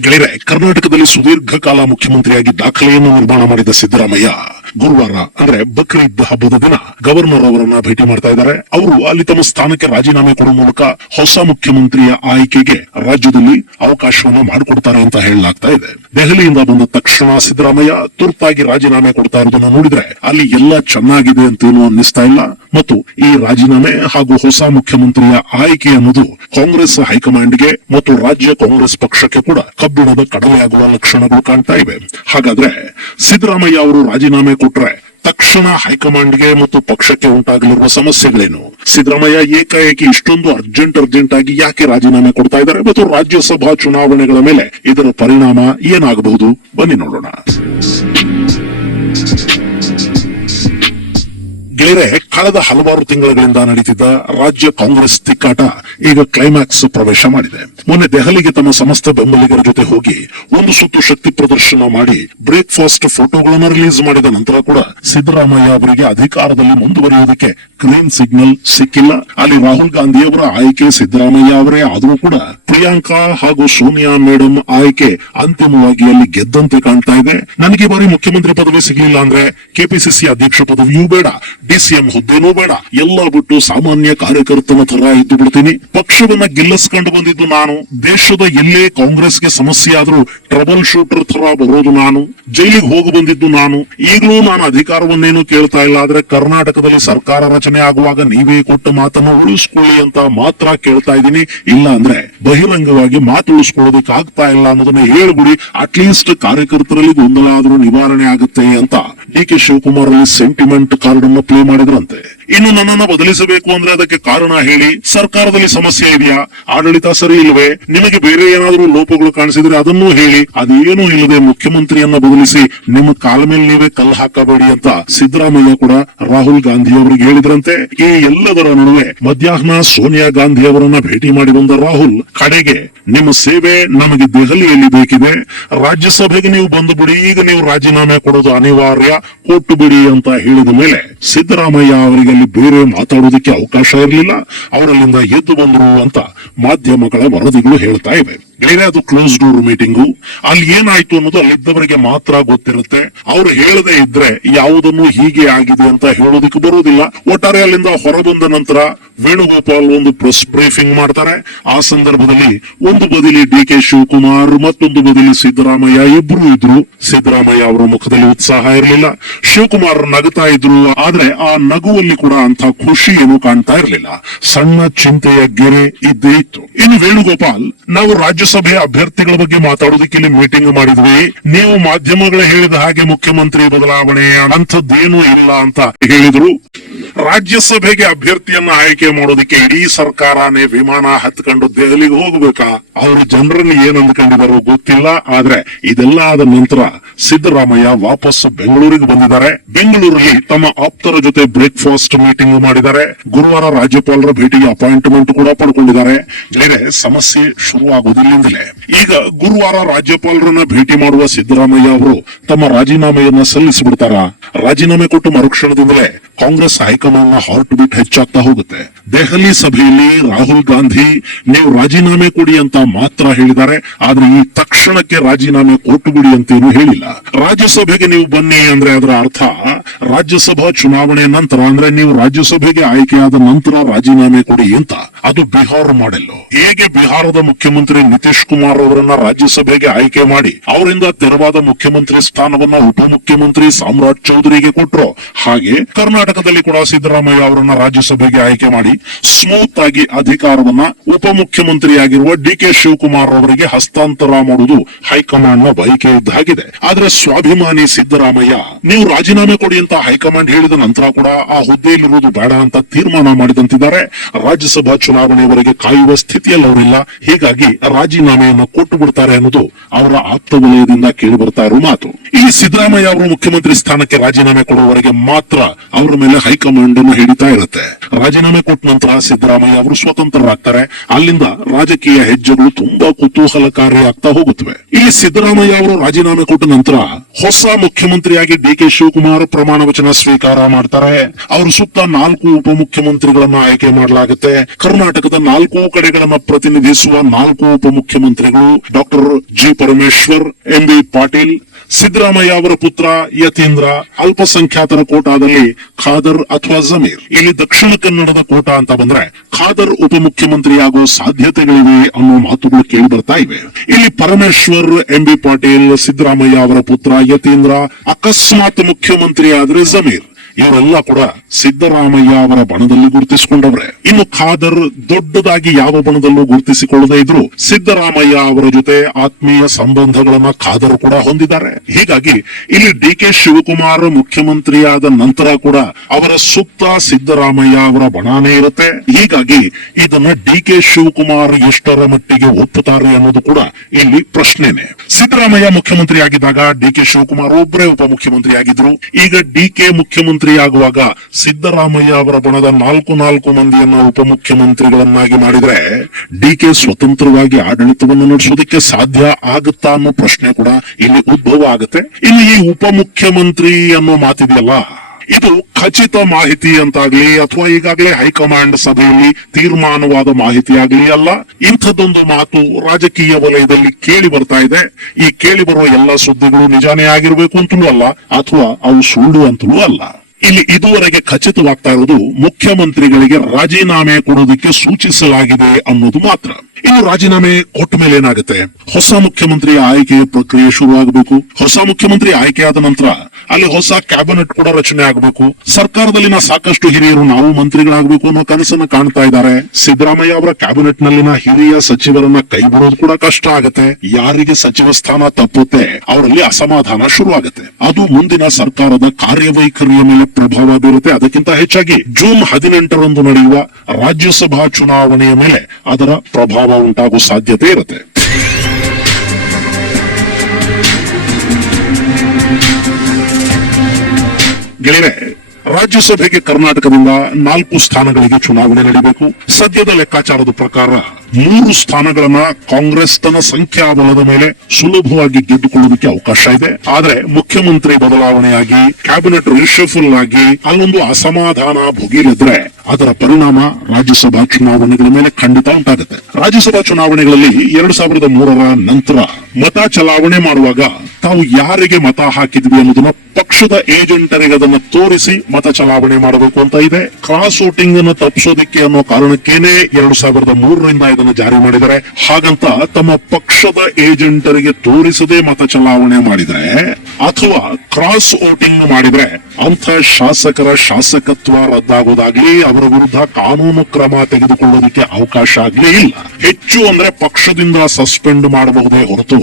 ಗೆಳೆಯರೆ, ಕರ್ನಾಟಕದಲ್ಲಿ ಸುದೀರ್ಘ ಕಾಲ ಮುಖ್ಯಮಂತ್ರಿಯಾಗಿ ದಾಖಲೆಯನ್ನು ನಿರ್ಮಾಣ ಮಾಡಿದ ಸಿದ್ದರಾಮಯ್ಯ ಗುರುವಾರ ಅಂದ್ರೆ ಬಕ್ರೀದ್ ಹಬ್ಬದ ದಿನ ಗವರ್ನರ್ ಅವರನ್ನ ಭೇಟಿ ಮಾಡ್ತಾ ಇದ್ದಾರೆ. ಅವರು ಅಲ್ಲಿ ತಮ್ಮ ಸ್ಥಾನಕ್ಕೆ ರಾಜೀನಾಮೆ ಕೊಡುವ ಮೂಲಕ ಹೊಸ ಮುಖ್ಯಮಂತ್ರಿಯ ಆಯ್ಕೆಗೆ ರಾಜ್ಯದಲ್ಲಿ ಅವಕಾಶವನ್ನು ಮಾಡಿಕೊಡ್ತಾರೆ ಅಂತ ಹೇಳಲಾಗ್ತಾ ಇದೆ. ದೆಹಲಿಯಿಂದ ಬಂದ ತಕ್ಷಣ ಸಿದ್ದರಾಮಯ್ಯ ತುರ್ತಾಗಿ ರಾಜೀನಾಮೆ ಕೊಡ್ತಾ ಇರೋದನ್ನ ನೋಡಿದ್ರೆ ಅಲ್ಲಿ ಎಲ್ಲ ಚೆನ್ನಾಗಿದೆ ಅಂತೇನು ಅನ್ನಿಸ್ತಾ ಇಲ್ಲ. ಮತ್ತು ಈ ರಾಜೀನಾಮೆ ಹಾಗೂ ಹೊಸ ಮುಖ್ಯಮಂತ್ರಿಯ ಆಯ್ಕೆ ಅನ್ನೋದು ಕಾಂಗ್ರೆಸ್ ಹೈಕಮಾಂಡ್ಗೆ ಮತ್ತು ರಾಜ್ಯ ಕಾಂಗ್ರೆಸ್ ಪಕ್ಷಕ್ಕೆ ಕೂಡ ಕಬ್ಬಿಣದ ಕಡಲೆಯಾಗುವ ಲಕ್ಷಣಗಳು ಕಾಣ್ತಾ ಇವೆ. ಹಾಗಾದ್ರೆ ಸಿದ್ದರಾಮಯ್ಯ ಅವರು ರಾಜೀನಾಮೆ ಕೊಟ್ರೆ ತಕ್ಷಣ ಹೈಕಮಾಂಡ್ಗೆ ಮತ್ತು ಪಕ್ಷಕ್ಕೆ ಉಂಟಾಗಲಿರುವ ಸಮಸ್ಯೆಗಳೇನು? ಸಿದ್ದರಾಮಯ್ಯ ಏಕಾಏಕಿ ಇಷ್ಟೊಂದು ಅರ್ಜೆಂಟ್ ಆಗಿ ಯಾಕೆ ರಾಜೀನಾಮೆ ಕೊಡ್ತಾ ಇದ್ದಾರೆ ಮತ್ತು ರಾಜ್ಯಸಭಾ ಚುನಾವಣೆಗಳ ಮೇಲೆ ಇದರ ಪರಿಣಾಮ ಏನಾಗಬಹುದು? ಬನ್ನಿ ನೋಡೋಣ. ಗೆಳೆಯರೆ, ಕಳೆದ ಹಲವಾರು ತಿಂಗಳುಗಳಿಂದ ನಡೀತಿದ್ದ ರಾಜ್ಯ ಕಾಂಗ್ರೆಸ್ ತಿಕ್ಕಾಟ ಈಗ ಕ್ಲೈಮ್ಯಾಕ್ಸ್ ಪ್ರವೇಶ ಮಾಡಿದೆ. ಮೊನ್ನೆ ದೆಹಲಿಗೆ ತಮ್ಮ ಸಮಸ್ತ ಬೆಂಬಲಿಗರ ಜೊತೆ ಹೋಗಿ ಒಂದು ಸುತ್ತು ಶಕ್ತಿ ಪ್ರದರ್ಶನ ಮಾಡಿ ಬ್ರೇಕ್ಫಾಸ್ಟ್ ಫೋಟೋಗಳನ್ನು ರಿಲೀಸ್ ಮಾಡಿದ ನಂತರ ಕೂಡ ಸಿದ್ದರಾಮಯ್ಯ ಅವರಿಗೆ ಅಧಿಕಾರದಲ್ಲಿ ಮುಂದುವರಿಯುವುದಕ್ಕೆ ಗ್ರೀನ್ ಸಿಗ್ನಲ್ ಸಿಕ್ಕಿಲ್ಲ. ಅಲ್ಲಿ ರಾಹುಲ್ ಗಾಂಧಿ ಅವರ ಆಯ್ಕೆ ಸಿದ್ದರಾಮಯ್ಯ ಅವರೇ ಆದರೂ ಕೂಡ ಪ್ರಿಯಾಂಕಾ ಹಾಗೂ ಸೋನಿಯಾ ಮೇಡಮ್ ಆಯ್ಕೆ ಅಂತಿಮವಾಗಿ ಅಲ್ಲಿ ಗೆದ್ದಂತೆ ಕಾಣ್ತಾ ಇದೆ. ನನಗೆ ಬಾರಿ ಮುಖ್ಯಮಂತ್ರಿ ಪದವಿ ಸಿಗಲಿಲ್ಲ ಅಂದ್ರೆ ಕೆಪಿಸಿಸಿ ಅಧ್ಯಕ್ಷ ಪದವಿಯೂ ಬೇಡ, ಡಿಸಿಎಂ ಹುದ್ದೆನೂ ಬೇಡ, ಎಲ್ಲ ಬಿಟ್ಟು ಸಾಮಾನ್ಯ ಕಾರ್ಯಕರ್ತನ ತರ ಇದ್ದು ಬಿಡ್ತೀನಿ. ಪಕ್ಷವನ್ನ ಗೆಲ್ಲಿಸ್ಕೊಂಡು ಬಂದಿದ್ದು ನಾನು. ದೇಶದ ಎಲ್ಲೇ ಕಾಂಗ್ರೆಸ್ಗೆ ಸಮಸ್ಯೆ ಆದ್ರೂ ಟ್ರಬಲ್ ಶೂಟರ್ ತರ ಬರೋದು ನಾನು. ಜೈಲಿಗೆ ಹೋಗಿ ಬಂದಿದ್ದು ನಾನು. ಈಗಲೂ ನಾನು ಅಧಿಕಾರವನ್ನೇನು ಕೇಳ್ತಾ ಇಲ್ಲ, ಆದ್ರೆ ಕರ್ನಾಟಕದಲ್ಲಿ ಸರ್ಕಾರ ರಚನೆ ಆಗುವಾಗ ನೀವೇ ಕೊಟ್ಟ ಮಾತನ್ನು ಉಳಿಸ್ಕೊಳ್ಳಿ ಅಂತ ಮಾತ್ರ ಕೇಳ್ತಾ ಇದ್ದೀನಿ. ಇಲ್ಲ ಅಂದ್ರೆ ಬಹಿರಂಗವಾಗಿ ಮಾತು ಉಳಿಸ್ಕೊಳ್ಳೋದಕ್ಕೆ ಆಗ್ತಾ ಇಲ್ಲ ಅನ್ನೋದನ್ನ ಹೇಳ್ಬಿಡಿ. ಅಟ್ಲೀಸ್ಟ್ ಕಾರ್ಯಕರ್ತರಲ್ಲಿ ಗೊಂದಲ ಆದ್ರೂ ನಿವಾರಣೆ ಆಗುತ್ತೆ ಅಂತ ಡಿ.ಕೆ. ಶಿವಕುಮಾರ್ ಅಲ್ಲಿ ಸೆಂಟಿಮೆಂಟ್ ಕಾರ್ಡ್ ಅನ್ನು ಪ್ಲೇ ಮಾಡಿದ್ರಂತೆ. ಇನ್ನು ನನ್ನನ್ನು ಬದಲಿಸಬೇಕು ಅಂದ್ರೆ ಅದಕ್ಕೆ ಕಾರಣ ಹೇಳಿ. ಸರ್ಕಾರದಲ್ಲಿ ಸಮಸ್ಯೆ ಇದೆಯಾ? ಆಡಳಿತ ಸರಿ ಇಲ್ವೇ? ನಿಮಗೆ ಬೇರೆ ಏನಾದರೂ ಲೋಪಗಳು ಕಾಣಿಸಿದ್ರೆ ಅದನ್ನೂ ಹೇಳಿ. ಅದೇನೂ ಇಲ್ಲದೆ ಮುಖ್ಯಮಂತ್ರಿಯನ್ನ ಬದಲಿಸಿ ನಿಮ್ಮ ಕಾಲ ಮೇಲೆ ನೀವೇ ಕಲ್ಲು ಹಾಕಬೇಡಿ ಅಂತ ಸಿದ್ದರಾಮಯ್ಯ ಕೂಡ ರಾಹುಲ್ ಗಾಂಧಿ ಅವರಿಗೆ ಹೇಳಿದ್ರಂತೆ. ಈ ಎಲ್ಲದರ ನಡುವೆ ಮಧ್ಯಾಹ್ನ ಸೋನಿಯಾ ಗಾಂಧಿ ಅವರನ್ನ ಭೇಟಿ ಮಾಡಿ ಬಂದ ರಾಹುಲ್ ಕಡೆಗೆ ನಿಮ್ಮ ಸೇವೆ ನಮಗೆ ದೆಹಲಿಯಲ್ಲಿ ಬೇಕಿದೆ, ರಾಜ್ಯಸಭೆಗೆ ನೀವು ಬಂದು ಬಿಡಿ, ಈಗ ನೀವು ರಾಜೀನಾಮೆ ಕೊಡೋದು ಅನಿವಾರ್ಯ, ಕೊಟ್ಟು ಬಿಡಿ ಅಂತ ಹೇಳಿದ ಮೇಲೆ ಸಿದ್ದರಾಮಯ್ಯ ಅವರಿಗೆ ಅಲ್ಲಿ ಬೇರೆ ಮಾತಾಡೋದಕ್ಕೆ ಅವಕಾಶ ಇರಲಿಲ್ಲ. ಅವರಲ್ಲಿಂದ ಎದ್ದು ಬಂದರು ಅಂತ ಮಾಧ್ಯಮಗಳ ವರದಿಗಳು ಹೇಳ್ತಾ ಇವೆ. ಬೇರೆ ಅದು ಕ್ಲೋಸ್ ಡೋರ್ ಮೀಟಿಂಗು. ಅಲ್ಲಿ ಏನಾಯ್ತು ಅನ್ನೋದು ಅಲ್ಲಿದ್ದವರಿಗೆ ಮಾತ್ರ ಗೊತ್ತಿರುತ್ತೆ. ಅವ್ರು ಹೇಳದೇ ಇದ್ರೆ ಯಾವುದನ್ನು ಹೀಗೆ ಆಗಿದೆ ಅಂತ ಹೇಳೋದಕ್ಕೆ ಬರುವುದಿಲ್ಲ. ಒಟ್ಟಾರೆ ಅಲ್ಲಿಂದ ಹೊರಬಂದ ನಂತರ ವೇಣುಗೋಪಾಲ್ ಒಂದು ಪ್ರೆಸ್ ಬ್ರೀಫಿಂಗ್ ಮಾಡ್ತಾರೆ. ಆ ಸಂದರ್ಭದಲ್ಲಿ ಒಂದು ಬದಿಲಿ ಡಿ.ಕೆ. ಶಿವಕುಮಾರ್, ಮತ್ತೊಂದು ಬದಿಲಿ ಸಿದ್ದರಾಮಯ್ಯ ಇಬ್ರು ಇದ್ರು. ಸಿದ್ದರಾಮಯ್ಯ ಅವರ ಮುಖದಲ್ಲಿ ಉತ್ಸಾಹ ಇರಲಿಲ್ಲ, ಶಿವಕುಮಾರ್ ನಗುತ್ತಾ ಇದ್ರು. ಆದ್ರೆ ಆ ನಗುವಲ್ಲಿ ಕೂಡ ಅಂತ ಖುಷಿ ಏನು ಕಾಣ್ತಾ ಇರಲಿಲ್ಲ. ಸಣ್ಣ ಚಿಂತೆಯ ಗೆರೆ ಇದ್ದೇ ಇತ್ತು. ಇನ್ನು ವೇಣುಗೋಪಾಲ್, ನಾವು ರಾಜ್ಯಸಭೆ ಅಭ್ಯರ್ಥಿಗಳ ಬಗ್ಗೆ ಮಾತಾಡೋದಕ್ಕೆ ಇಲ್ಲಿ ಮೀಟಿಂಗ್ ಮಾಡಿದ್ವಿ. ನೀವು ಮಾಧ್ಯಮಗಳು ಹೇಳಿದ ಹಾಗೆ ಮುಖ್ಯಮಂತ್ರಿ ಬದಲಾವಣೆ ಅಂಥದ್ದೇನೂ ಇಲ್ಲ ಅಂತ ಹೇಳಿದ್ರು. ರಾಜ್ಯಸಭೆಗೆ ಅಭ್ಯರ್ಥಿಯನ್ನ ಆಯ್ಕೆ ಮಾಡೋದಕ್ಕೆ ಇಡೀ ಸರ್ಕಾರನೇ ವಿಮಾನ ಹತ್ಕೊಂಡು ದೆಹಲಿಗೆ ಹೋಗ್ಬೇಕಾ? ಅವರು ಜನರನ್ನು ಏನ್ ಅಂದ್ಕೊಂಡಿದಾರೋ ಗೊತ್ತಿಲ್ಲ. ಆದ್ರೆ ಇದೆಲ್ಲ ಆದ ನಂತರ ಸಿದ್ದರಾಮಯ್ಯ ವಾಪಸ್ ಬೆಂಗಳೂರಿಗೆ ಬಂದಿದ್ದಾರೆ. ಬೆಂಗಳೂರಲ್ಲಿ ತಮ್ಮ ಆಪ್ತರ ಜೊತೆ ಬ್ರೇಕ್ಫಾಸ್ಟ್ ಮೀಟಿಂಗ್ ಮಾಡಿದ್ದಾರೆ. ಗುರುವಾರ ರಾಜ್ಯಪಾಲರ ಭೇಟಿಗೆ ಅಪಾಯಿಂಟ್ಮೆಂಟ್ ಕೂಡ ಪಡ್ಕೊಂಡಿದ್ದಾರೆ. ಬೇರೆ ಸಮಸ್ಯೆ ಶುರುವಾಗುವುದಿಲ್ಲಿಂದಲೇ. ಈಗ ಗುರುವಾರ ರಾಜ್ಯಪಾಲರನ್ನ ಭೇಟಿ ಮಾಡುವ ಸಿದ್ದರಾಮಯ್ಯ ಅವರು ತಮ್ಮ ರಾಜೀನಾಮೆಯನ್ನ ಸಲ್ಲಿಸಿಬಿಡ್ತಾರ? ರಾಜೀನಾಮೆ ಕೊಟ್ಟು ಮರುಕ್ಷಣದಿಂದಲೇ ಕಾಂಗ್ರೆಸ್ ಹೈಕಮಾಂಡ್ ನ ಹಾರ್ಟ್ ಬೀಟ್ ಹೆಚ್ಚಾಗ್ತಾ ಹೋಗುತ್ತೆ. ದೆಹಲಿ ಸಭೆಯಲ್ಲಿ ರಾಹುಲ್ ಗಾಂಧಿ ನೀವು ರಾಜೀನಾಮೆ ಕೊಡಿ ಅಂತ ಮಾತ್ರ ಹೇಳಿದ್ದಾರೆ. ಆದ್ರೆ ಈ ತಕ್ಷಣಕ್ಕೆ ರಾಜೀನಾಮೆ ಕೊಟ್ಟು ಬಿಡಿ ಅಂತೇನು ಹೇಳಿಲ್ಲ. ರಾಜ್ಯಸಭೆಗೆ ನೀವು ಬನ್ನಿ ಅಂದ್ರೆ ಅದರ ಅರ್ಥ ರಾಜ್ಯಸಭಾ ಚುನಾವಣೆ ನಂತರ, ಅಂದ್ರೆ ನೀವು ರಾಜ್ಯಸಭೆಗೆ ಆಯ್ಕೆಯಾದ ನಂತರ ರಾಜೀನಾಮೆ ಕೊಡಿ ಅಂತ. ಅದು ಬಿಹಾರ್ ಮಾಡೆಲ್. ಹೇಗೆ ಬಿಹಾರದ ಮುಖ್ಯಮಂತ್ರಿ ನಿತೀಶ್ ಕುಮಾರ್ ಅವರನ್ನ ರಾಜ್ಯಸಭೆಗೆ ಆಯ್ಕೆ ಮಾಡಿ ಅವರಿಂದ ತೆರವಾದ ಮುಖ್ಯಮಂತ್ರಿ ಸ್ಥಾನವನ್ನ ಉಪಮುಖ್ಯಮಂತ್ರಿ ಸಾಮ್ರಾಟ್ ಚೌಧರಿಗೆ ಕೊಟ್ರು, ಹಾಗೆ ಕರ್ನಾಟಕದಲ್ಲಿ ಕೂಡ ಸಿದ್ದರಾಮಯ್ಯ ಅವರನ್ನ ರಾಜ್ಯಸಭೆಗೆ ಆಯ್ಕೆ ಮಾಡಿ ಸ್ಮೂತ್ ಆಗಿ ಅಧಿಕಾರವನ್ನ ಉಪಮುಖ್ಯಮಂತ್ರಿಯಾಗಿರುವ ಡಿ.ಕೆ. ಶಿವಕುಮಾರ್ ಅವರಿಗೆ ಹಸ್ತಾಂತರ ಮಾಡುವುದು ಹೈಕಮಾಂಡ್ ನ ಬಯಕೆ ಇದ್ದಾಗಿದೆ. ಆದ್ರೆ ಸ್ವಾಭಿಮಾನಿ ಸಿದ್ದರಾಮಯ್ಯ ನೀವು ರಾಜೀನಾಮೆ ಕೊಡಿ ಅಂತ ಹೈಕಮಾಂಡ್ ಹೇಳಿದ ನಂತರ ಕೂಡ ಆ ಹುದ್ದೆಯಲ್ಲಿರುವುದು ಬೇಡ ಅಂತ ತೀರ್ಮಾನ ಮಾಡಿದಂತಿದ್ದಾರೆ. ರಾಜ್ಯಸಭಾ ಚುನಾವಣೆಯವರೆಗೆ ಕಾಯುವ ಸ್ಥಿತಿಯಲ್ಲಿ ಅವರಿಲ್ಲ. ಹೀಗಾಗಿ ರಾಜೀನಾಮೆಯನ್ನು ಕೊಟ್ಟು ಬಿಡ್ತಾರೆ ಅನ್ನೋದು ಅವರ ಆಪ್ತ ವಲಯದಿಂದ ಕೇಳಿ ಬರ್ತಾ ಇರೋ ಮಾತು. ಇಲ್ಲಿ ಸಿದ್ದರಾಮಯ್ಯ ಅವರು ಮುಖ್ಯಮಂತ್ರಿ ಸ್ಥಾನಕ್ಕೆ ರಾಜೀನಾಮೆ ಕೊಡುವವರೆಗೆ ಮಾತ್ರ ಅವರ ಮೇಲೆ ಹೈಕಮಾಂಡ್ ಅನ್ನು ಹಿಡಿತಾ ಇರುತ್ತೆ. ರಾಜೀನಾಮೆ ಕೊಟ್ಟು ನಂತರ ಸಿದ್ದರಾಮಯ್ಯ ಅವರು ಸ್ವತಂತ್ರರಾಗ್ತಾರೆ. ಅಲ್ಲಿಂದ ರಾಜಕೀಯ ಹೆಜ್ಜೆಗಳು ತುಂಬಾ ಕುತೂಹಲಕಾರಿ ಆಗ್ತಾ ಹೋಗುತ್ತವೆ. ಇಲ್ಲಿ ಸಿದ್ದರಾಮಯ್ಯ ಅವರು ರಾಜೀನಾಮೆ ಕೊಟ್ಟ ನಂತರ ಹೊಸ ಮುಖ್ಯಮಂತ್ರಿಯಾಗಿ ಡಿ.ಕೆ. ಶಿವಕುಮಾರ್ ಪ್ರಮಾಣ ವಚನ ಸ್ವೀಕಾರ ಮಾಡ್ತಾರೆ. ಅವ್ರ ಸುತ್ತ 4 ಉಪಮುಖ್ಯಮಂತ್ರಿಗಳನ್ನ ಆಯ್ಕೆ ಮಾಡಲಾಗುತ್ತೆ. ಕರ್ನಾಟಕದ 4 ಕಡೆಗಳನ್ನ ಪ್ರತಿನಿಧಿಸುವ 4 ಉಪಮುಖ್ಯಮಂತ್ರಿಗಳು doctor G. Parameshwar, M B. Patil, Siddaramaiah ಅವರ ಪುತ್ರ ಯತೀಂದ್ರ, ಅಲ್ಪಸಂಖ್ಯಾತರ ಕೋಟಾದಲ್ಲಿ ಖಾದರ್ ಅಥವಾ ಜಮೀರ್. ಇಲ್ಲಿ ದಕ್ಷಿಣ ಕನ್ನಡದ ಕೋಟಾ ಅಂತ ಬಂದ್ರೆ ಖಾದರ್ ಉಪಮುಖ್ಯಮಂತ್ರಿಯಾಗುವ ಸಾಧ್ಯತೆಗಳಿವೆ ಅನ್ನೋ ಮಾತುಗಳು ಕೇಳಿ ಬರ್ತಾ ಇವೆ. ಇಲ್ಲಿ ಪರಮೇಶ್ವರ್, ಎಂ.ಬಿ. ಪಾಟೀಲ್, ಸಿದ್ದರಾಮಯ್ಯ ಅವರ ಪುತ್ರ ಯತೀಂದ್ರ ಅಕಸ್ಮಾತ್ ಮುಖ್ಯಮಂತ್ರಿ ಆದ್ರೆ ಜಮೀರ್, ಇವರೆಲ್ಲ ಕೂಡ ಸಿದ್ದರಾಮಯ್ಯ ಅವರ ಬಣದಲ್ಲಿ ಗುರುತಿಸಿಕೊಂಡವ್ರೆ. ಇನ್ನು ಖಾದರ್ ದೊಡ್ಡದಾಗಿ ಯಾವ ಬಣದಲ್ಲೂ ಗುರುತಿಸಿಕೊಳ್ಳದೇ ಇದ್ರು ಸಿದ್ದರಾಮಯ್ಯ ಅವರ ಜೊತೆ ಆತ್ಮೀಯ ಸಂಬಂಧಗಳನ್ನ ಖಾದರ್ ಕೂಡ ಹೊಂದಿದ್ದಾರೆ. ಹೀಗಾಗಿ ಇಲ್ಲಿ ಡಿ.ಕೆ. ಶಿವಕುಮಾರ್ ಮುಖ್ಯಮಂತ್ರಿಯಾದ ನಂತರ ಕೂಡ ಅವರ ಸುತ್ತ ಸಿದ್ದರಾಮಯ್ಯ ಅವರ ಬಣಾನೇ ಇರುತ್ತೆ. ಹೀಗಾಗಿ ಇದನ್ನ ಡಿ.ಕೆ. ಶಿವಕುಮಾರ್ ಎಷ್ಟರ ಮಟ್ಟಿಗೆ ಒಪ್ಪುತ್ತಾರೆ ಅನ್ನೋದು ಕೂಡ ಇಲ್ಲಿ ಪ್ರಶ್ನೆನೆ. ಸಿದ್ದರಾಮಯ್ಯ ಮುಖ್ಯಮಂತ್ರಿ ಆಗಿದ್ದಾಗ ಡಿ.ಕೆ. ಶಿವಕುಮಾರ್ ಒಬ್ಬರೇ ಉಪಮುಖ್ಯಮಂತ್ರಿ ಆಗಿದ್ರು. ಈಗ ಡಿ.ಕೆ. ಮುಖ್ಯಮಂತ್ರಿ ಆಗುವಾಗ ಸಿದ್ದರಾಮಯ್ಯ ಅವರ ಬಣದ 4 ಮಂದಿಯನ್ನ ಉಪಮುಖ್ಯಮಂತ್ರಿಗಳನ್ನಾಗಿ ಮಾಡಿದ್ರೆ ಡಿ.ಕೆ. ಸ್ವತಂತ್ರವಾಗಿ ಆಡಳಿತವನ್ನು ನಡೆಸೋದಕ್ಕೆ ಸಾಧ್ಯ ಆಗುತ್ತಾ ಅನ್ನೋ ಪ್ರಶ್ನೆ ಕೂಡ ಇಲ್ಲಿ ಉದ್ಭವ ಆಗುತ್ತೆ. ಇನ್ನು ಈ ಉಪಮುಖ್ಯಮಂತ್ರಿ ಅನ್ನೋ ಮಾತಿದೆಯಲ್ಲ, ಇದು ಖಚಿತ ಮಾಹಿತಿ ಅಂತಾಗ್ಲಿ ಅಥವಾ ಈಗಾಗಲೇ ಹೈಕಮಾಂಡ್ ಸಭೆಯಲ್ಲಿ ತೀರ್ಮಾನವಾದ ಮಾಹಿತಿ ಆಗ್ಲಿ ಅಲ್ಲ. ಇಂಥದ್ದೊಂದು ಮಾತು ರಾಜಕೀಯ ವಲಯದಲ್ಲಿ ಕೇಳಿ ಬರ್ತಾ ಇದೆ. ಈ ಕೇಳಿ ಬರುವ ಎಲ್ಲ ಸುದ್ದಿಗಳು ನಿಜಾನೇ ಆಗಿರ್ಬೇಕು ಅಂತಲೂ ಅಲ್ಲ, ಅಥವಾ ಅವು ಸುಳ್ಳು ಅಂತಲೂ ಅಲ್ಲ. ಇಲ್ಲಿ ಇದುವರೆಗೆ ಖಚಿತವಾಗ್ತಾ ಇರೋದು ಮುಖ್ಯಮಂತ್ರಿಗಳಿಗೆ ರಾಜೀನಾಮೆ ಕೊಡೋದಕ್ಕೆ ಸೂಚಿಸಲಾಗಿದೆ ಅನ್ನೋದು ಮಾತ್ರ. ಇನ್ನು ರಾಜೀನಾಮೆ ಕೊಟ್ಟ ಮೇಲೆ ಏನಾಗುತ್ತೆ? ಹೊಸ ಮುಖ್ಯಮಂತ್ರಿ ಆಯ್ಕೆಯ ಪ್ರಕ್ರಿಯೆ ಶುರುವಾಗಬೇಕು. ಹೊಸ ಮುಖ್ಯಮಂತ್ರಿ ಆಯ್ಕೆಯಾದ ನಂತರ ಅಲ್ಲಿ ಹೊಸ ಕ್ಯಾಬಿನೆಟ್ ಕೂಡ ರಚನೆ ಆಗಬೇಕು. ಸರ್ಕಾರದಲ್ಲಿನ ಸಾಕಷ್ಟು ಹಿರಿಯರು ನಾವು ಮಂತ್ರಿಗಳಾಗಬೇಕು ಅನ್ನೋ ಕನಸನ್ನ ಕಾಣ್ತಾ ಇದ್ದಾರೆ. ಸಿದ್ದರಾಮಯ್ಯ ಅವರ ಕ್ಯಾಬಿನೆಟ್ ನಲ್ಲಿನ ಹಿರಿಯ ಸಚಿವರನ್ನ ಕೈ ಬಿಡೋದು ಕೂಡ ಕಷ್ಟ ಆಗುತ್ತೆ. ಯಾರಿಗೆ ಸಚಿವ ಸ್ಥಾನ ತಪ್ಪುತ್ತೆ ಅವರಲ್ಲಿ ಅಸಮಾಧಾನ ಶುರುವಾಗುತ್ತೆ. ಅದು ಮುಂದಿನ ಸರ್ಕಾರದ ಕಾರ್ಯವೈಖರಿಯ ಮೇಲೆ ಪ್ರಭಾವ ಬೀರುತ್ತೆ. ಅದಕ್ಕಿಂತ ಹೆಚ್ಚಾಗಿ ಜೂನ್ 18ರಂದು ನಡೆಯುವ ರಾಜ್ಯಸಭಾ ಚುನಾವಣೆಯ ಮೇಲೆ ಅದರ ಪ್ರಭಾವ ಉಂಟಾಗುವ ಸಾಧ್ಯತೆ ಇರುತ್ತೆ. ಗೆಳೆಯರೆ, ರಾಜ್ಯಸಭೆಗೆ ಕರ್ನಾಟಕದಿಂದ 4 ಸ್ಥಾನಗಳಿಗೆ ಚುನಾವಣೆ ನಡೆಯಬೇಕು. ಸದ್ಯದ ಲೆಕ್ಕಾಚಾರದ ಪ್ರಕಾರ 3 ಸ್ಥಾನಗಳನ್ನ ಕಾಂಗ್ರೆಸ್ ತನ್ನ ಸಂಖ್ಯಾಬಲದ ಮೇಲೆ ಸುಲಭವಾಗಿ ಗೆದ್ದುಕೊಳ್ಳುವುದಕ್ಕೆ ಅವಕಾಶ ಇದೆ. ಆದ್ರೆ ಮುಖ್ಯಮಂತ್ರಿ ಬದಲಾವಣೆಯಾಗಿ ಕ್ಯಾಬಿನೆಟ್ ರಿಶಫಲ್ ಆಗಿ ಅಲ್ಲೊಂದು ಅಸಮಾಧಾನ ಭುಗಿಲಿದ್ರೆ ಅದರ ಪರಿಣಾಮ ರಾಜ್ಯಸಭಾ ಚುನಾವಣೆಗಳ ಮೇಲೆ ಖಂಡಿತ ಉಂಟಾಗುತ್ತೆ. ರಾಜ್ಯಸಭಾ ಚುನಾವಣೆಗಳಲ್ಲಿ 2003ರ ನಂತರ ಮತ ಚಲಾವಣೆ ಮಾಡುವಾಗ ತಾವು ಯಾರಿಗೆ ಮತ ಹಾಕಿದ್ವಿ ಅನ್ನೋದನ್ನ ಪಕ್ಷದ ಏಜೆಂಟರಿಗೆ ಅದನ್ನ ತೋರಿಸಿ ಮತ ಚಲಾವಣೆ ಮಾಡಬೇಕು ಅಂತ ಇದೆ. ಕ್ರಾಸ್ ವೋಟಿಂಗ್ ಅನ್ನು ತಪ್ಪಿಸೋದಿಕ್ಕೆ ಅನ್ನೋ ಕಾರಣಕ್ಕೇನೆ 2003ರಿಂದ ಇದನ್ನು ಜಾರಿ ಮಾಡಿದರೆ, ಹಾಗಂತ ತಮ್ಮ ಪಕ್ಷದ ಏಜೆಂಟರಿಗೆ ತೋರಿಸದೆ ಮತ ಚಲಾವಣೆ ಮಾಡಿದ್ರೆ ಅಥವಾ ಕ್ರಾಸ್ ವೋಟಿಂಗ್ ಮಾಡಿದ್ರೆ ಅಂಥ ಶಾಸಕರ ಶಾಸಕತ್ವ ರದ್ದಾಗೋದಾಗ್ಲಿ ಅವರ ವಿರುದ್ಧ ಕಾನೂನು ಕ್ರಮ ತೆಗೆದುಕೊಳ್ಳೋದಕ್ಕೆ ಅವಕಾಶ ಆಗ್ಲೇ ಇಲ್ಲ. ಹೆಚ್ಚು ಅಂದ್ರೆ ಪಕ್ಷದಿಂದ ಸಸ್ಪೆಂಡ್ ಮಾಡಬಹುದೇ ಹೊರತು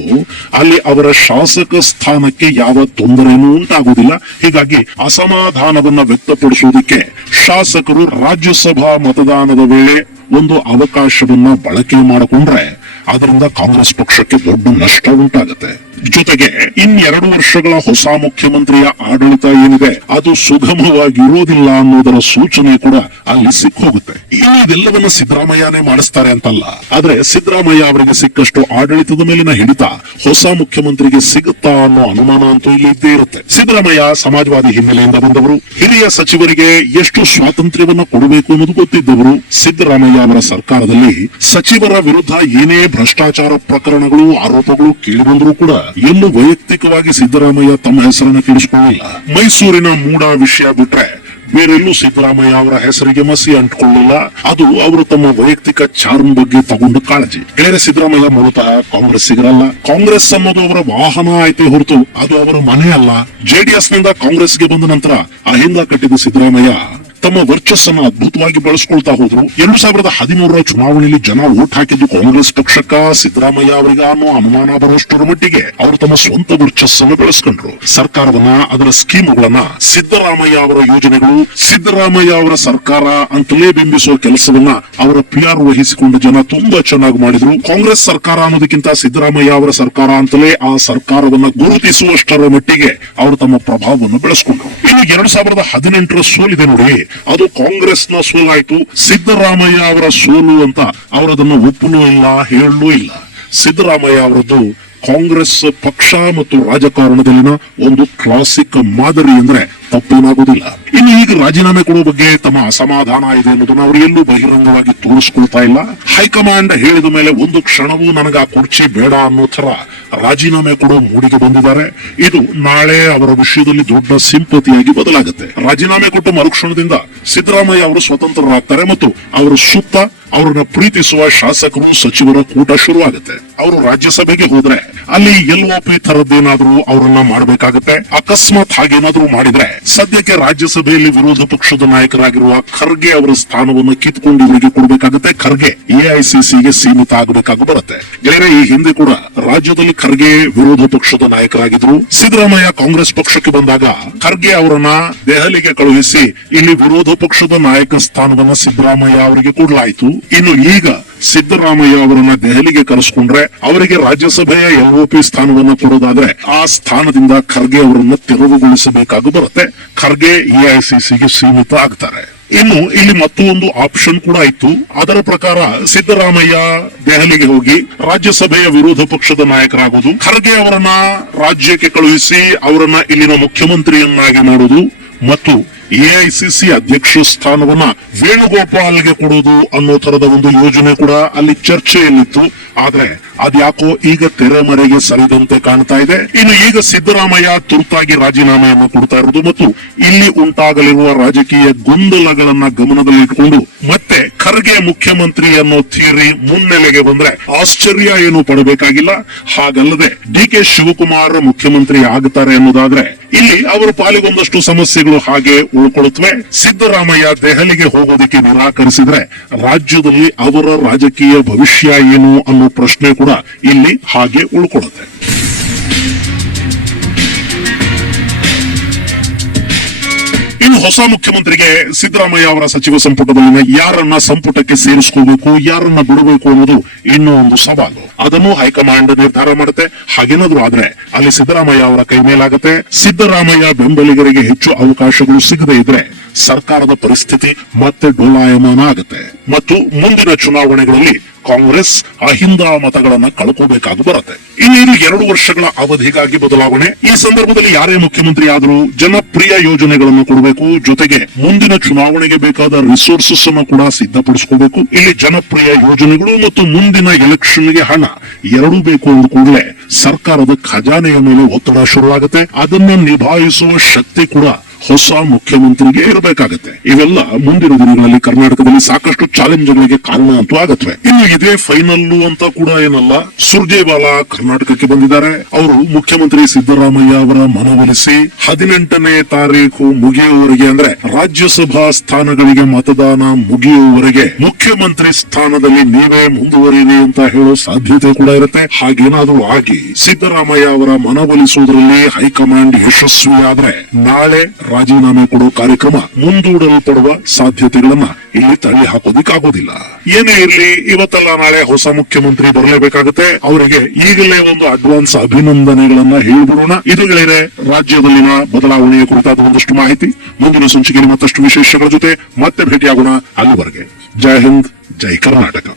ಅಲ್ಲಿ ಅವರ ಶಾಸಕ ಸ್ಥಾನಕ್ಕೆ ಯಾವ ತೊಂದರೆನೂ ಉಂಟಾಗುವುದಿಲ್ಲ. ಹೀಗಾಗಿ ಅಸಮಾಧಾನವನ್ನ ವ್ಯಕ್ತಪಡಿಸುವುದಕ್ಕೆ ಶಾಸಕರು ರಾಜ್ಯಸಭಾ ಮತದಾನದ ವೇಳೆ ಒಂದು ಅವಕಾಶವನ್ನ ಬಳಕೆ ಮಾಡಿಕೊಂಡ್ರೆ ಅದರಿಂದ ಕಾಂಗ್ರೆಸ್ ಪಕ್ಷಕ್ಕೆ ದೊಡ್ಡ ನಷ್ಟ ಉಂಟಾಗುತ್ತೆ. ಜೊತೆಗೆ 2 ವರ್ಷಗಳ ಹೊಸ ಮುಖ್ಯಮಂತ್ರಿಯ ಆಡಳಿತ ಏನಿದೆ ಅದು ಸುಗಮವಾಗಿರೋದಿಲ್ಲ ಅನ್ನೋದರ ಸೂಚನೆ ಕೂಡ ಅಲ್ಲಿ ಸಿಕ್ಕೋಗುತ್ತೆ. ಇದೆಲ್ಲವನ್ನ ಸಿದ್ದರಾಮಯ್ಯನೇ ಮಾಡಿಸ್ತಾರೆ ಅಂತಲ್ಲ, ಆದ್ರೆ ಸಿದ್ದರಾಮಯ್ಯ ಅವರಿಗೆ ಸಿಕ್ಕಷ್ಟು ಆಡಳಿತದ ಮೇಲಿನ ಹಿಡಿತ ಹೊಸ ಮುಖ್ಯಮಂತ್ರಿಗೆ ಸಿಗುತ್ತಾ ಅನ್ನೋ ಅನುಮಾನ ಅಂತೂ ಇಲ್ಲಿ ಇದ್ದೇ ಇರುತ್ತೆ. ಸಿದ್ದರಾಮಯ್ಯ ಸಮಾಜವಾದಿ ಹಿನ್ನೆಲೆಯಿಂದ ಬಂದವರು, ಹಿರಿಯ ಸಚಿವರಿಗೆ ಎಷ್ಟು ಸ್ವಾತಂತ್ರ್ಯವನ್ನ ಕೊಡಬೇಕು ಅನ್ನೋದು ಗೊತ್ತಿದ್ದವರು. ಸಿದ್ದರಾಮಯ್ಯ ಅವರ ಸರ್ಕಾರದಲ್ಲಿ ಸಚಿವರ ವಿರುದ್ಧ ಏನೇ ಭ್ರಷ್ಟಾಚಾರ ಪ್ರಕರಣಗಳು ಆರೋಪಗಳು ಕೇಳಿಬಂದರೂ ಕೂಡ ಎಲ್ಲೂ ವೈಯಕ್ತಿಕವಾಗಿ ಸಿದ್ದರಾಮಯ್ಯ ತಮ್ಮ ಹೆಸರನ್ನು ಕೆಡಿಸಿಕೊಳ್ಳಿಲ್ಲ. ಮೈಸೂರಿನ ಮೂಡ ವಿಷಯ ಬಿಟ್ರೆ ಬೇರೆಲ್ಲೂ ಸಿದ್ದರಾಮಯ್ಯ ಅವರ ಹೆಸರಿಗೆ ಮಸಿ ಅಂಟಿಕೊಳ್ಳಿಲ್ಲ. ಅದು ಅವರು ತಮ್ಮ ವೈಯಕ್ತಿಕ ಚಾರ್ಮ್ ಬಗ್ಗೆ ತಗೊಂಡು ಕಾಳಜಿ. ಬೇರೆ ಸಿದ್ದರಾಮಯ್ಯ ಮೂಲತಃ ಕಾಂಗ್ರೆಸ್ಸಿಗರಲ್ಲ. ಕಾಂಗ್ರೆಸ್ ಅನ್ನೋದು ಅವರ ವಾಹನ ಆಯ್ತೆ ಹೊರತು ಅದು ಅವರ ಮನೆ ಅಲ್ಲ. ಜೆಡಿಎಸ್ ನಿಂದ ಕಾಂಗ್ರೆಸ್ಗೆ ಬಂದ ನಂತರ ಅಹಿಂದ ಕಟ್ಟಿದ ಸಿದ್ದರಾಮಯ್ಯ ತಮ್ಮ ವರ್ಚಸ್ಸನ್ನು ಅದ್ಭುತವಾಗಿ ಬಳಸಿಕೊಳ್ತಾ ಹೋದ್ರು. 2013ರ ಚುನಾವಣೆಯಲ್ಲಿ ಜನ ವೋಟ್ ಹಾಕಿದ್ದು ಕಾಂಗ್ರೆಸ್ ಪಕ್ಷಕ್ಕ, ಸಿದ್ದರಾಮಯ್ಯ ಅವರಿಗೆ ಅನ್ನೋ ಅನುಮಾನ ಬರುವಷ್ಟರ ಮಟ್ಟಿಗೆ ಅವರು ತಮ್ಮ ಸ್ವಂತ ವರ್ಚಸ್ಸನ್ನು ಬೆಳೆಸ್ಕೊಂಡ್ರು. ಸರ್ಕಾರವನ್ನ, ಅದರ ಸ್ಕೀಮ್ಗಳನ್ನ, ಸಿದ್ದರಾಮಯ್ಯ ಅವರ ಯೋಜನೆಗಳು, ಸಿದ್ದರಾಮಯ್ಯ ಅವರ ಸರ್ಕಾರ ಅಂತಲೇ ಬಿಂಬಿಸುವ ಕೆಲಸವನ್ನ ಅವರ PR ವಹಿಸಿಕೊಂಡ ಜನ ತುಂಬಾ ಚೆನ್ನಾಗಿ ಮಾಡಿದ್ರು. ಕಾಂಗ್ರೆಸ್ ಸರ್ಕಾರ ಅನ್ನೋದಕ್ಕಿಂತ ಸಿದ್ದರಾಮಯ್ಯ ಅವರ ಸರ್ಕಾರ ಅಂತಲೇ ಆ ಸರ್ಕಾರವನ್ನ ಗುರುತಿಸುವಷ್ಟರ ಮಟ್ಟಿಗೆ ಅವರು ತಮ್ಮ ಪ್ರಭಾವವನ್ನು ಬೆಳೆಸ್ಕೊಂಡ್ರು. ಇನ್ನು 2018ರ ಸೋಲಿದೆ ನೋಡಿ, ಅದು ಕಾಂಗ್ರೆಸ್ನ ಸೋಲಾಯ್ತು, ಸಿದ್ದರಾಮಯ್ಯ ಅವರ ಸೋಲು ಅಂತ ಅವರದನ್ನು ಒಪ್ಪಲೂ ಇಲ್ಲ, ಹೇಳಲೂ ಇಲ್ಲ. ಸಿದ್ದರಾಮಯ್ಯ ಅವರದ್ದು ಕಾಂಗ್ರೆಸ್ ಪಕ್ಷ ಮತ್ತು ರಾಜಕಾರಣದಲ್ಲಿನ ಒಂದು ಕ್ಲಾಸಿಕ್ ಮಾದರಿ ಅಂದ್ರೆ ತಪ್ಪೇನಾಗುವುದಿಲ್ಲ. ಇನ್ನು ಈಗ ರಾಜೀನಾಮೆ ಕೊಡುವ ಬಗ್ಗೆ ತಮ್ಮ ಅಸಮಾಧಾನ ಇದೆ ಅನ್ನೋದನ್ನ ಅವರು ಎಲ್ಲೂ ಬಹಿರಂಗವಾಗಿ ತೋರಿಸ್ಕೊಳ್ತಾ ಇಲ್ಲ. ಹೈಕಮಾಂಡ್ ಹೇಳಿದ ಮೇಲೆ ಒಂದು ಕ್ಷಣವೂ ನನಗ ಆ ಕುರ್ಚಿ ಬೇಡ ಅನ್ನೋ ತರ ರಾಜೀನಾಮೆ ಕೊಡುವ ಮೂಡಿಗೆ ಬಂದಿದ್ದಾರೆ. ಇದು ನಾಳೆ ಅವರ ವಿಷಯದಲ್ಲಿ ದೊಡ್ಡ ಸಿಂಪತಿಯಾಗಿ ಬದಲಾಗುತ್ತೆ. ರಾಜೀನಾಮೆ ಕೊಟ್ಟ ಮರುಕ್ಷಣದಿಂದ ಸಿದ್ದರಾಮಯ್ಯ ಅವರು ಸ್ವತಂತ್ರರಾಗ್ತಾರೆ ಮತ್ತು ಅವರ ಸುತ್ತ ಅವರನ್ನ ಪ್ರೀತಿಸುವ ಶಾಸಕರು ಸಚಿವರ ಕೂಟ ಶುರುವಾಗುತ್ತೆ. ಅವರು ರಾಜ್ಯಸಭೆಗೆ ಹೋದ್ರೆ ಅಲ್ಲಿ LOP ತರದ್ದೇನಾದ್ರೂ ಅವರನ್ನ ಮಾಡಬೇಕಾಗತ್ತೆ. ಅಕಸ್ಮಾತ್ ಹಾಗೇನಾದ್ರೂ ಮಾಡಿದ್ರೆ ಸದ್ಯಕ್ಕೆ ರಾಜ್ಯಸಭೆಯಲ್ಲಿ ವಿರೋಧ ಪಕ್ಷದ ನಾಯಕರಾಗಿರುವ ಖರ್ಗೆ ಅವರ ಸ್ಥಾನವನ್ನು ಕಿತ್ಕೊಂಡು ಇವರಿಗೆ ಕೊಡಬೇಕಾಗುತ್ತೆ. ಖರ್ಗೆ AICCಗೆ ಸೀಮಿತ ಆಗಬೇಕಾಗಿ ಬರುತ್ತೆ. ಗೆಳೆಯರೆ, ಈ ಹಿಂದೆ ಕೂಡ ರಾಜ್ಯದಲ್ಲಿ ಖರ್ಗೆ ವಿರೋಧ ಪಕ್ಷದ ನಾಯಕರಾಗಿದ್ರು. ಸಿದ್ದರಾಮಯ್ಯ ಕಾಂಗ್ರೆಸ್ ಪಕ್ಷಕ್ಕೆ ಬಂದಾಗ ಖರ್ಗೆ ಅವರನ್ನ ದೆಹಲಿಗೆ ಕಳುಹಿಸಿ ಇಲ್ಲಿ ವಿರೋಧ ಪಕ್ಷದ ನಾಯಕ ಸ್ಥಾನವನ್ನ ಸಿದ್ದರಾಮಯ್ಯ ಅವರಿಗೆ ಕೊಡಲಾಯಿತು. ಇನ್ನು ಈಗ ಸಿದ್ದರಾಮಯ್ಯ ಅವರನ್ನ ದೆಹಲಿಗೆ ಕರೆಸ್ಕೊಂಡ್ರೆ ಅವರಿಗೆ ರಾಜ್ಯಸಭೆಯ LOP ಸ್ಥಾನವನ್ನ ಕೊಡೋದಾದ್ರೆ ಆ ಸ್ಥಾನದಿಂದ ಖರ್ಗೆ ಅವರನ್ನ ತೆರವುಗೊಳಿಸಬೇಕಾಗಿ ಬರುತ್ತೆ. ಖರ್ಗೆ AICCಗೆ ಸೀಮಿತ ಆಗ್ತಾರೆ. ಇನ್ನು ಇಲ್ಲಿ ಮತ್ತೊಂದು ಆಪ್ಷನ್ ಕೂಡ ಇತ್ತು. ಅದರ ಪ್ರಕಾರ ಸಿದ್ದರಾಮಯ್ಯ ದೆಹಲಿಗೆ ಹೋಗಿ ರಾಜ್ಯಸಭೆಯ ವಿರೋಧ ಪಕ್ಷದ ನಾಯಕರಾಗುವುದು, ಖರ್ಗೆ ಅವರನ್ನ ರಾಜ್ಯಕ್ಕೆ ಕಳುಹಿಸಿ ಅವರನ್ನ ಇಲ್ಲಿನ ಮುಖ್ಯಮಂತ್ರಿಯನ್ನಾಗಿ ಮಾಡುವುದು ಮತ್ತು AICC ಅಧ್ಯಕ್ಷ ಸ್ಥಾನವನ್ನ ವೇಣುಗೋಪಾಲ್ಗೆ ಕೊಡುವುದು ಅನ್ನೋ ತರದ ಒಂದು ಯೋಜನೆ ಕೂಡ ಅಲ್ಲಿ ಚರ್ಚೆಯಲ್ಲಿತ್ತು. ಆದ್ರೆ ಅದ್ಯಾಕೋ ಈಗ ತೆರೆಮರೆಗೆ ಸರಿದಂತೆ ಕಾಣ್ತಾ ಇದೆ. ಇನ್ನು ಈಗ ಸಿದ್ದರಾಮಯ್ಯ ತುರ್ತಾಗಿ ರಾಜೀನಾಮೆಯನ್ನು ಕೊಡ್ತಾ ಇರುವುದು ಮತ್ತು ಇಲ್ಲಿ ಉಂಟಾಗಲಿರುವ ರಾಜಕೀಯ ಗೊಂದಲಗಳನ್ನ ಗಮನದಲ್ಲಿಟ್ಟುಕೊಂಡು ಮತ್ತೆ ಖರ್ಗೆ ಮುಖ್ಯಮಂತ್ರಿ ಅನ್ನೋ ಥಿಯರಿ ಮುನ್ನೆಲೆಗೆ ಬಂದ್ರೆ ಆಶ್ಚರ್ಯ ಏನು ಪಡಬೇಕಾಗಿಲ್ಲ. ಹಾಗಲ್ಲದೆ DK ಶಿವಕುಮಾರ್ ಮುಖ್ಯಮಂತ್ರಿ ಆಗುತ್ತಾರೆ ಅನ್ನೋದಾದ್ರೆ ಇಲ್ಲಿ ಅವರ ಪಾಲಿಗೊಂದಷ್ಟು ಸಮಸ್ಯೆಗಳು ಹಾಗೆ ಉಳ್ಕೊಳ್ಳುತ್ತವೆ. ಸಿದ್ದರಾಮಯ್ಯ ದೆಹಲಿಗೆ ಹೋಗೋದಕ್ಕೆ ನಿರಾಕರಿಸಿದ್ರೆ ರಾಜ್ಯದಲ್ಲಿ ಅವರ ರಾಜಕೀಯ ಭವಿಷ್ಯ ಏನು ಅನ್ನೋ ಪ್ರಶ್ನೆ ಕೂಡ ಇಲ್ಲಿ ಹಾಗೆ ಉಳ್ಕೊಳ್ಳುತ್ತೆ. ಇನ್ನು ಹೊಸ ಮುಖ್ಯಮಂತ್ರಿಗೆ ಸಿದ್ದರಾಮಯ್ಯ ಅವರ ಸಚಿವ ಸಂಪುಟದಲ್ಲಿನ ಯಾರನ್ನ ಸಂಪುಟಕ್ಕೆ ಸೇರಿಸ್ಕೋಬೇಕು, ಯಾರನ್ನ ಬಿಡಬೇಕು ಅನ್ನೋದು ಇನ್ನೂ ಒಂದು ಸವಾಲು. ಅದನ್ನು ಹೈಕಮಾಂಡ್ ನಿರ್ಧಾರ ಮಾಡುತ್ತೆ. ಹಾಗೇನಾದ್ರೂ ಆದ್ರೆ ಅಲ್ಲಿ ಸಿದ್ದರಾಮಯ್ಯ ಅವರ ಕೈ ಮೇಲಾಗತ್ತೆ. ಸಿದ್ದರಾಮಯ್ಯ ಬೆಂಬಲಿಗರಿಗೆ ಹೆಚ್ಚು ಅವಕಾಶಗಳು ಸಿಗದೇ ಇದ್ರೆ ಸರ್ಕಾರದ ಪರಿಸ್ಥಿತಿ ಮತ್ತೆ ಡೋಲಾಯಮಾನ ಆಗುತ್ತೆ ಮತ್ತು ಮುಂದಿನ ಚುನಾವಣೆಗಳಲ್ಲಿ ಕಾಂಗ್ರೆಸ್ ಅಹಿಂದ ಮತಗಳನ್ನ ಕಳ್ಕೋಬೇಕಾಗಿ ಬರುತ್ತೆ. ಇನ್ನೇನು 2 ವರ್ಷಗಳ ಅವಧಿಗಾಗಿ ಬದಲಾವಣೆ. ಈ ಸಂದರ್ಭದಲ್ಲಿ ಯಾರೇ ಮುಖ್ಯಮಂತ್ರಿ ಆದರೂ ಜನಪ್ರಿಯ ಯೋಜನೆಗಳನ್ನು ಕೊಡಬೇಕು, ಜೊತೆಗೆ ಮುಂದಿನ ಚುನಾವಣೆಗೆ ಬೇಕಾದ ರಿಸೋರ್ಸಸ್ ಅನ್ನು ಕೂಡ ಸಿದ್ಧಪಡಿಸಿಕೋಬೇಕು. ಇಲ್ಲಿ ಜನಪ್ರಿಯ ಯೋಜನೆಗಳು ಮತ್ತು ಮುಂದಿನ ಎಲೆಕ್ಷನ್ಗೆ ಹಣ ಎರಡೂ ಬೇಕು ಅಂದ ಕೂಡಲೇ ಸರ್ಕಾರದ ಖಜಾನೆಯ ಮೇಲೆ ಒತ್ತಡ ಶುರುವಾಗುತ್ತೆ. ಅದನ್ನ ನಿಭಾಯಿಸುವ ಶಕ್ತಿ ಕೂಡ ಹೊಸ ಮುಖ್ಯಮಂತ್ರಿಗೆ ಇರಬೇಕಾಗತ್ತೆ. ಇವೆಲ್ಲ ಮುಂದಿನ ದಿನಗಳಲ್ಲಿ ಕರ್ನಾಟಕದಲ್ಲಿ ಸಾಕಷ್ಟು ಚಾಲೆಂಜ್ಗಳಿಗೆ ಕಾರಣ ಅಂತೂ ಆಗತ್ವೆ. ಇನ್ನು ಇದೇ ಫೈನಲ್ ಅಂತ ಕೂಡ ಏನಲ್ಲ, ಸುರ್ಜೇವಾಲಾ ಕರ್ನಾಟಕಕ್ಕೆ ಬಂದಿದ್ದಾರೆ. ಅವರು ಮುಖ್ಯಮಂತ್ರಿ ಸಿದ್ದರಾಮಯ್ಯ ಅವರ ಮನವೊಲಿಸಿ 18ನೇ ತಾರೀಕು ಮುಗಿಯುವವರೆಗೆ ಅಂದ್ರೆ ರಾಜ್ಯಸಭಾ ಸ್ಥಾನಗಳಿಗೆ ಮತದಾನ ಮುಗಿಯುವವರೆಗೆ ಮುಖ್ಯಮಂತ್ರಿ ಸ್ಥಾನದಲ್ಲಿ ನೀವೇ ಮುಂದುವರಿರಿ ಅಂತ ಹೇಳೋ ಸಾಧ್ಯತೆ ಕೂಡ ಇರುತ್ತೆ. ಹಾಗೇನಾದ್ರೂ ಆಗಿ ಸಿದ್ದರಾಮಯ್ಯ ಅವರ ಮನವೊಲಿಸುವುದರಲ್ಲಿ ಹೈಕಮಾಂಡ್ ಯಶಸ್ವಿಯಾದ್ರೆ ನಾಳೆ ರಾಜೀನಾಮೆ ಕೊಡೋ ಕಾರ್ಯಕ್ರಮ ಮುಂದೂಡಲ್ಪಡುವ ಸಾಧ್ಯತೆಗಳನ್ನ ಇಲ್ಲಿ ತಳ್ಳಿ ಹಾಕೋದಿಕ್ಕಾಗೋದಿಲ್ಲ. ಏನೇ ಇರಲಿ, ಇವತ್ತಲ್ಲ ನಾಳೆ ಹೊಸ ಮುಖ್ಯಮಂತ್ರಿ ಬರಲೇಬೇಕಾಗುತ್ತೆ. ಅವರಿಗೆ ಈಗಲೇ ಒಂದು ಅಡ್ವಾನ್ಸ್ ಅಭಿನಂದನೆಗಳನ್ನ ಹೇಳ್ಬಿಡೋಣ. ಇದು ಗೆಳೆಯರೆ ರಾಜ್ಯದಲ್ಲಿನ ಬದಲಾವಣೆಯ ಕುರಿತಾದ ಒಂದಷ್ಟು ಮಾಹಿತಿ. ಮುಂದಿನ ಸಂಚಿಕೆಯಲ್ಲಿ ಮತ್ತಷ್ಟು ವಿಶೇಷಗಳ ಜೊತೆ ಮತ್ತೆ ಭೇಟಿಯಾಗೋಣ. ಅಲ್ಲಿವರೆಗೆ ಜೈ ಹಿಂದ್, ಜೈ ಕರ್ನಾಟಕ.